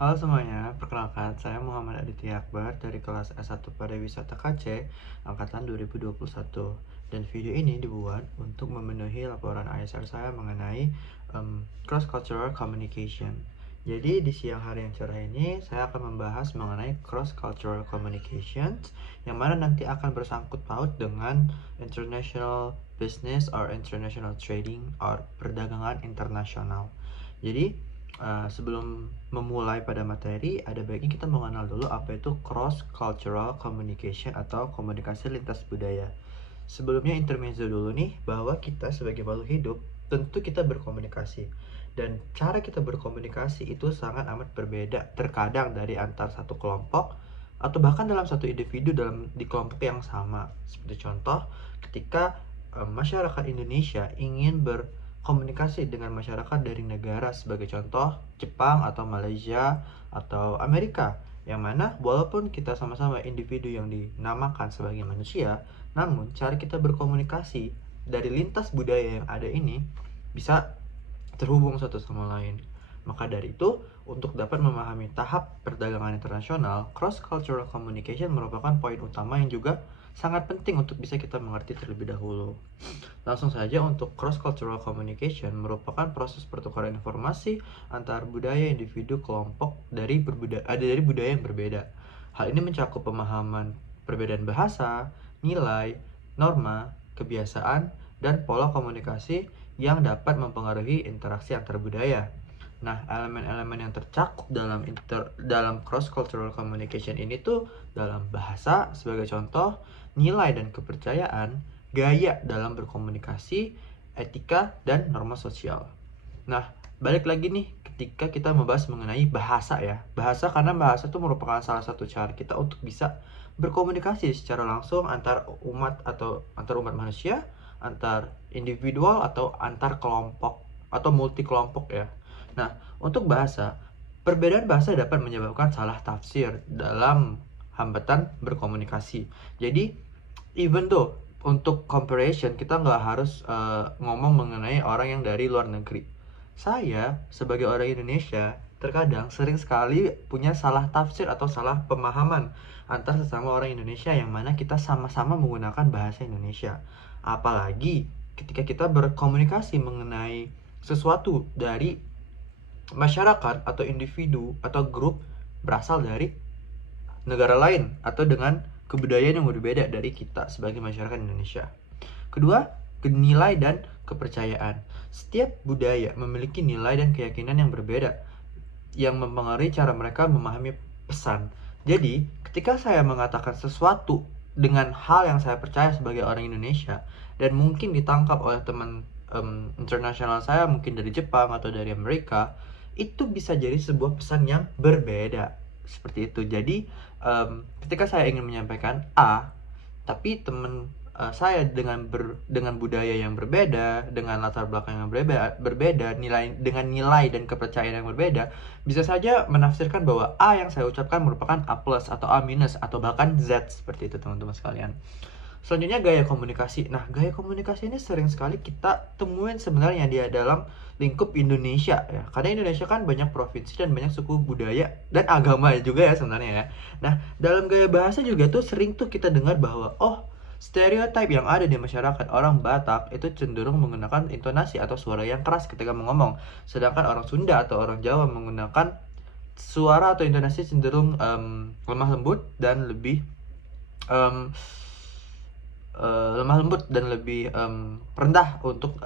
Halo semuanya, perkenalkan saya Muhammad Aditya Akbar dari kelas S1 Pariwisata KC Angkatan 2021. Dan video ini dibuat untuk memenuhi laporan ISR saya mengenai Cross Cultural Communication. Jadi di siang hari yang cerah ini saya akan membahas mengenai Cross Cultural Communication, yang mana nanti akan bersangkut paut dengan International Business or International Trading or perdagangan internasional. Jadi sebelum memulai pada materi, ada baiknya kita mengenal dulu apa itu cross cultural communication atau komunikasi lintas budaya. Sebelumnya intermezzo dulu nih, bahwa kita sebagai makhluk hidup tentu kita berkomunikasi, dan cara kita berkomunikasi itu sangat amat berbeda terkadang dari antar satu kelompok atau bahkan dalam satu individu di kelompok yang sama. Seperti contoh, ketika masyarakat Indonesia ingin berkomunikasi dengan masyarakat dari negara, sebagai contoh Jepang atau Malaysia atau Amerika, yang mana walaupun kita sama-sama individu yang dinamakan sebagai manusia, namun cara kita berkomunikasi dari lintas budaya yang ada ini bisa terhubung satu sama lain. Maka dari itu, untuk dapat memahami tahap perdagangan internasional, cross-cultural communication merupakan poin utama yang juga sangat penting untuk bisa kita mengerti terlebih dahulu. Langsung saja, untuk cross-cultural communication merupakan proses pertukaran informasi antar budaya individu kelompok dari budaya yang berbeda. Hal ini mencakup pemahaman perbedaan bahasa, nilai, norma, kebiasaan, dan pola komunikasi yang dapat mempengaruhi interaksi antar budaya. Nah, elemen-elemen yang tercakup dalam cross-cultural communication ini tuh dalam bahasa sebagai contoh, nilai dan kepercayaan, gaya dalam berkomunikasi, etika, dan norma sosial. Nah, balik lagi nih ketika kita membahas mengenai bahasa ya. Bahasa, karena bahasa itu merupakan salah satu cara kita untuk bisa berkomunikasi secara langsung antar umat atau antar umat manusia, antar individual atau antar kelompok atau multi kelompok ya. Nah, untuk bahasa, perbedaan bahasa dapat menyebabkan salah tafsir dalam hambatan berkomunikasi. Jadi, even though untuk comparison kita nggak harus ngomong mengenai orang yang dari luar negeri. Saya sebagai orang Indonesia terkadang sering sekali punya salah tafsir atau salah pemahaman antar sesama orang Indonesia, yang mana kita sama-sama menggunakan bahasa Indonesia. Apalagi ketika kita berkomunikasi mengenai sesuatu dari masyarakat atau individu atau grup berasal dari negara lain atau dengan kebudayaan yang berbeda dari kita sebagai masyarakat Indonesia. Kedua, nilai dan kepercayaan. Setiap budaya memiliki nilai dan keyakinan yang berbeda yang mempengaruhi cara mereka memahami pesan. Jadi, ketika saya mengatakan sesuatu dengan hal yang saya percaya sebagai orang Indonesia dan mungkin ditangkap oleh teman internasional saya, mungkin dari Jepang atau dari Amerika, itu bisa jadi sebuah pesan yang berbeda. Seperti itu. Jadi, ketika saya ingin menyampaikan A, tapi teman saya dengan budaya yang berbeda, dengan latar belakang yang berbeda, nilai dan kepercayaan yang berbeda, bisa saja menafsirkan bahwa A yang saya ucapkan merupakan A plus atau A minus atau bahkan Z, seperti itu teman-teman sekalian. Selanjutnya, gaya komunikasi. Nah, gaya komunikasi ini sering sekali kita temuin sebenarnya dia dalam lingkup Indonesia ya. Karena Indonesia kan banyak provinsi dan banyak suku budaya dan agama juga ya sebenarnya ya. Nah, dalam gaya bahasa juga tuh sering tuh kita dengar bahwa stereotip yang ada di masyarakat orang Batak itu cenderung menggunakan intonasi atau suara yang keras ketika mengomong. Sedangkan orang Sunda atau orang Jawa menggunakan suara atau intonasi cenderung lemah lembut dan lebih em, lemah lembut dan lebih rendah untuk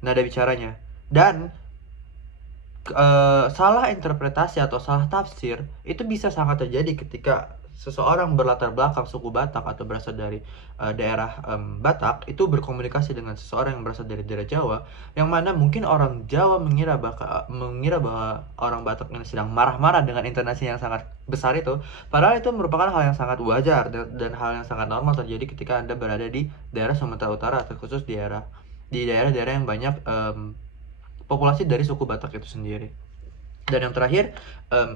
nada bicaranya. Dan salah interpretasi atau salah tafsir itu bisa sangat terjadi ketika seseorang berlatar belakang suku Batak atau berasal dari daerah Batak itu berkomunikasi dengan seseorang yang berasal dari daerah Jawa, yang mana mungkin orang Jawa mengira bahwa orang Batak ini sedang marah-marah dengan intonasi yang sangat besar itu, padahal itu merupakan hal yang sangat wajar dan hal yang sangat normal terjadi ketika Anda berada di daerah Sumatera Utara, atau khusus di daerah-daerah yang banyak populasi dari suku Batak itu sendiri. Dan yang terakhir,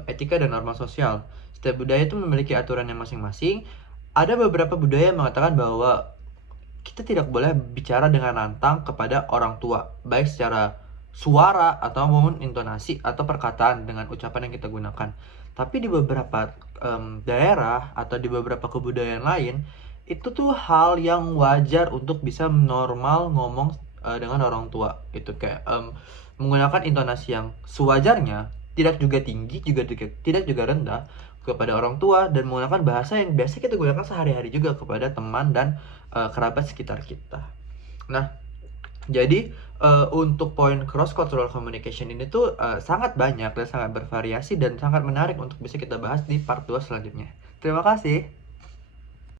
etika dan norma sosial. Setiap budaya itu memiliki aturannya masing-masing. Ada beberapa budaya yang mengatakan bahwa kita tidak boleh bicara dengan lantang kepada orang tua, baik secara suara atau maupun intonasi atau perkataan dengan ucapan yang kita gunakan. Tapi di beberapa daerah atau di beberapa kebudayaan lain, itu tuh hal yang wajar untuk bisa normal ngomong dengan orang tua. Itu kayak menggunakan intonasi yang sewajarnya, tidak juga tinggi, tidak juga rendah kepada orang tua, dan menggunakan bahasa yang biasa kita gunakan sehari-hari juga kepada teman dan kerabat sekitar kita. Nah, jadi untuk poin cross cultural communication ini tuh sangat banyak dan sangat bervariasi dan sangat menarik untuk bisa kita bahas di part 2 selanjutnya. Terima kasih.